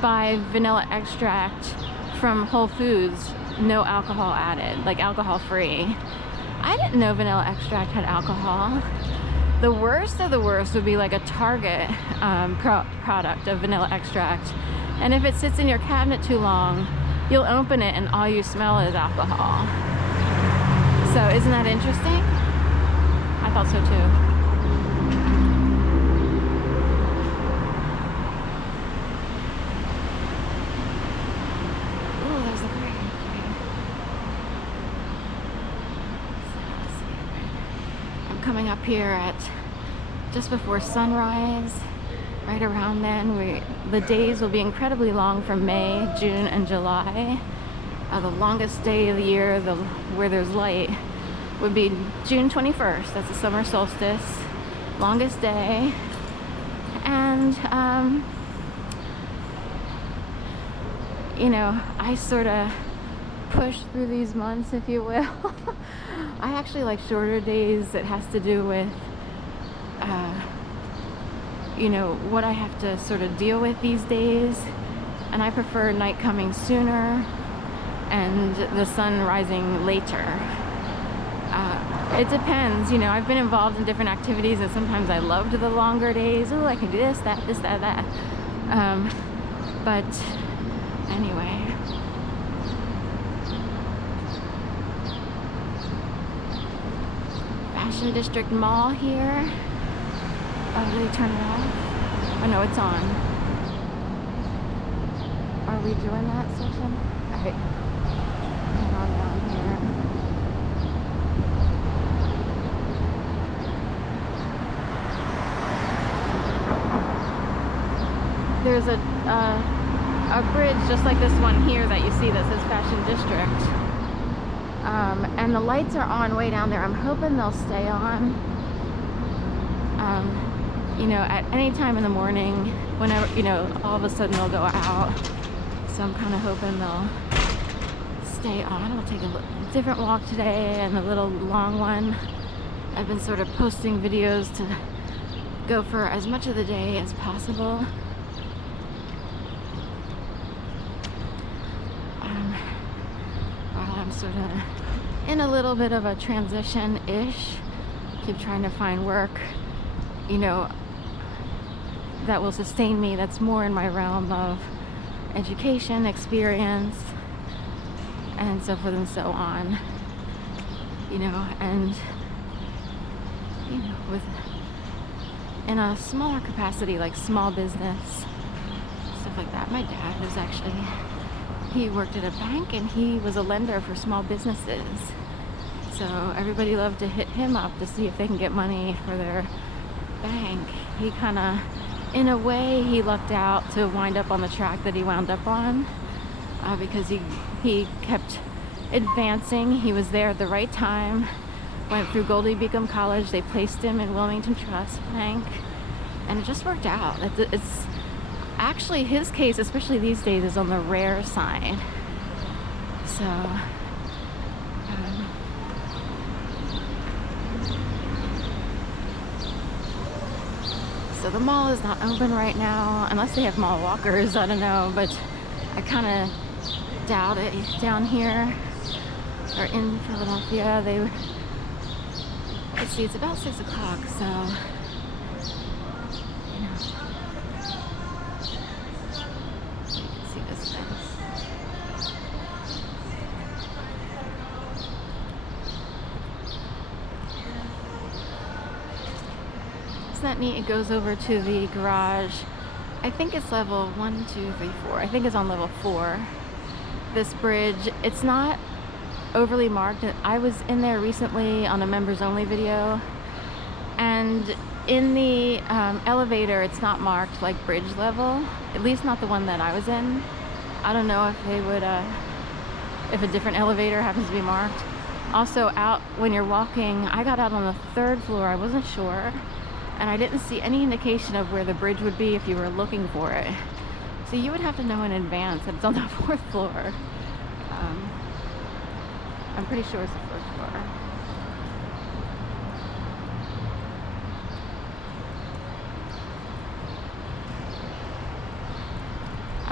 buy vanilla extract from Whole Foods, no alcohol added, like alcohol free. I didn't know vanilla extract had alcohol. The worst of the worst would be like a Target product of vanilla extract. And if it sits in your cabinet too long, you'll open it and all you smell is alcohol. So isn't that interesting? I thought so too. Ooh, there's the grave. I'm coming up here at just before sunrise. Right around then, the days will be incredibly long from May, June, and July. The longest day of the year, where there's light, would be June 21st. That's the summer solstice, longest day. And, you know, I sort of push through these months, if you will. I actually like shorter days. It has to do with you know, what I have to sort of deal with these days, and I prefer night coming sooner and the sun rising later. It depends, you know, I've been involved in different activities and sometimes I loved the longer days. Oh, I can do this, that, that. But anyway. Fashion District Mall here. Oh, did they turn it off? Oh no, it's on. Are we doing that session? Alright. Hang on down here. There's a bridge just like this one here that you see that says Fashion District. And the lights are on way down there. I'm hoping they'll stay on. You know, at any time in the morning, whenever, you know, all of a sudden they'll go out. So I'm kind of hoping they'll stay on. I'll take a different walk today and a little long one. I've been sort of posting videos to go for as much of the day as possible. While I'm sort of in a little bit of a transition-ish, keep trying to find work, you know, that will sustain me, that's more in my realm of education, experience, and so forth and so on. You know, and, you know, in a smaller capacity, like small business, stuff like that. My dad was actually, he worked at a bank and he was a lender for small businesses. So everybody loved to hit him up to see if they can get money for their bank. He kind of, in a way, he lucked out to wind up on the track that he wound up on, because he kept advancing. He was there at the right time, went through Goldie Beacom College. They placed him in Wilmington Trust Bank, and it just worked out. It's actually, his case, especially these days, is on the rare side. So the mall is not open right now, unless they have mall walkers, I don't know, but I kind of doubt it. Down here, or in Philadelphia, let's see, it's about 6 o'clock, so, you know, you can see this fence. Isn't that neat? It goes over to the garage. I think it's level 1, 2, 3, 4. I think it's on level 4. This bridge, it's not overly marked. I was in there recently on a members only video, and in the elevator it's not marked like bridge level, at least not the one that I was in. I don't know if they would if a different elevator happens to be marked. Also, out when you're walking, I got out on the 3rd floor. I wasn't sure, and I didn't see any indication of where the bridge would be if you were looking for it. So you would have to know in advance that it's on the 4th floor. I'm pretty sure it's the 1st floor.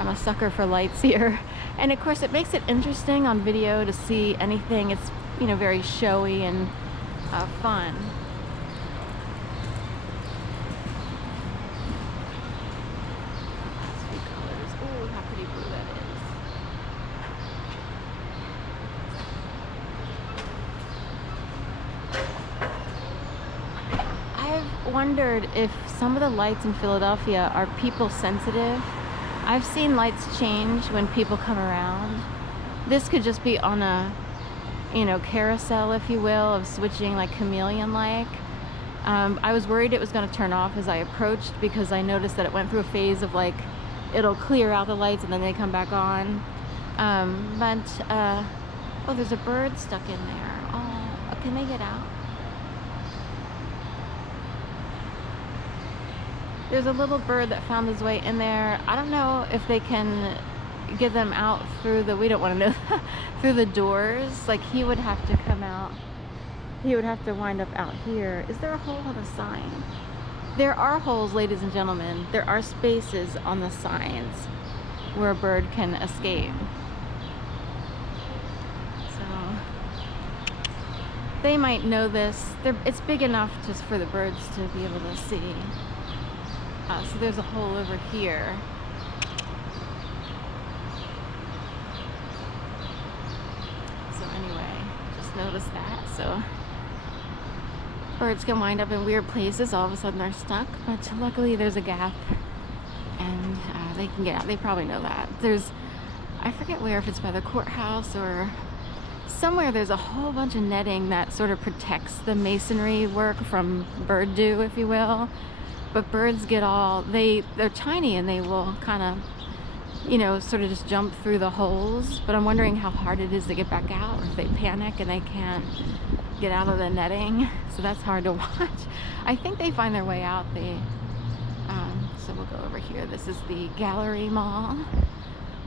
I'm a sucker for lights here. And of course it makes it interesting on video to see anything. It's, you know, very showy and fun. Sweet colors. Ooh, how pretty blue that is. I've wondered if some of the lights in Philadelphia are people sensitive. I've seen lights change when people come around. This could just be on a, you know, carousel, if you will, of switching like chameleon-like. I was worried it was going to turn off as I approached, because I noticed that it went through a phase of like, it'll clear out the lights and then they come back on. Oh, there's a bird stuck in there. Oh, can they get out? There's a little bird that found his way in there. I don't know if they can get them out through the, we don't want to know, through the doors. Like, he would have to come out. He would have to wind up out here. Is there a hole on the sign? There are holes, ladies and gentlemen. There are spaces on the signs where a bird can escape. So they might know this. It's big enough just for the birds to be able to see. So there's a hole over here. So anyway, just noticed that. So birds can wind up in weird places. All of a sudden they're stuck, but luckily there's a gap and they can get out. They probably know that. There's, I forget where, if it's by the courthouse or somewhere, there's a whole bunch of netting that sort of protects the masonry work from bird dew, if you will. But birds get all, they're tiny and they will kind of, you know, sort of just jump through the holes. But I'm wondering how hard it is to get back out, or if they panic and they can't get out of the netting. So that's hard to watch. I think they find their way out. So we'll go over here. This is the Gallery Mall,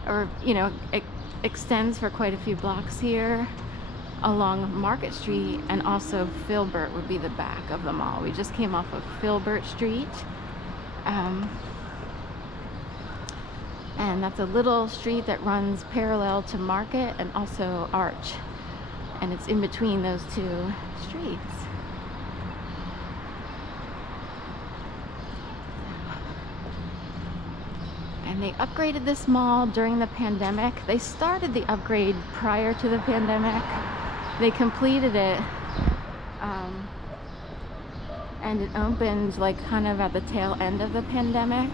or, you know, it extends for quite a few blocks here along Market Street, and also Filbert would be the back of the mall. We just came off of Filbert Street, and that's a little street that runs parallel to Market and also Arch, and it's in between those two streets. And they upgraded this mall during the pandemic. They started the upgrade prior to the pandemic. They completed it, and it opened like kind of at the tail end of the pandemic.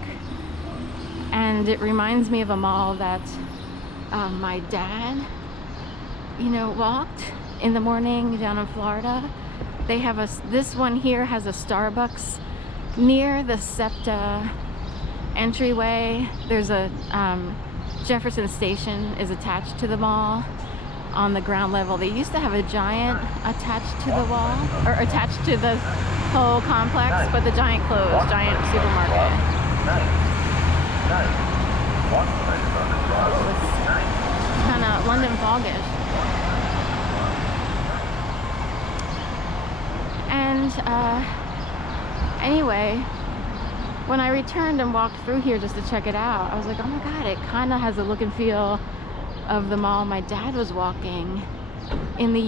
And it reminds me of a mall that my dad, you know, walked in the morning down in Florida. They have this one here has a Starbucks near the SEPTA entryway. There's a Jefferson Station is attached to the mall on the ground level. They used to have a Giant attached to the wall, or attached to the whole complex, but the Giant closed, Giant supermarket. It's kind of London foggish. And anyway, when I returned and walked through here just to check it out, I was like, oh my God, it kind of has the look and feel of the mall my dad was walking in the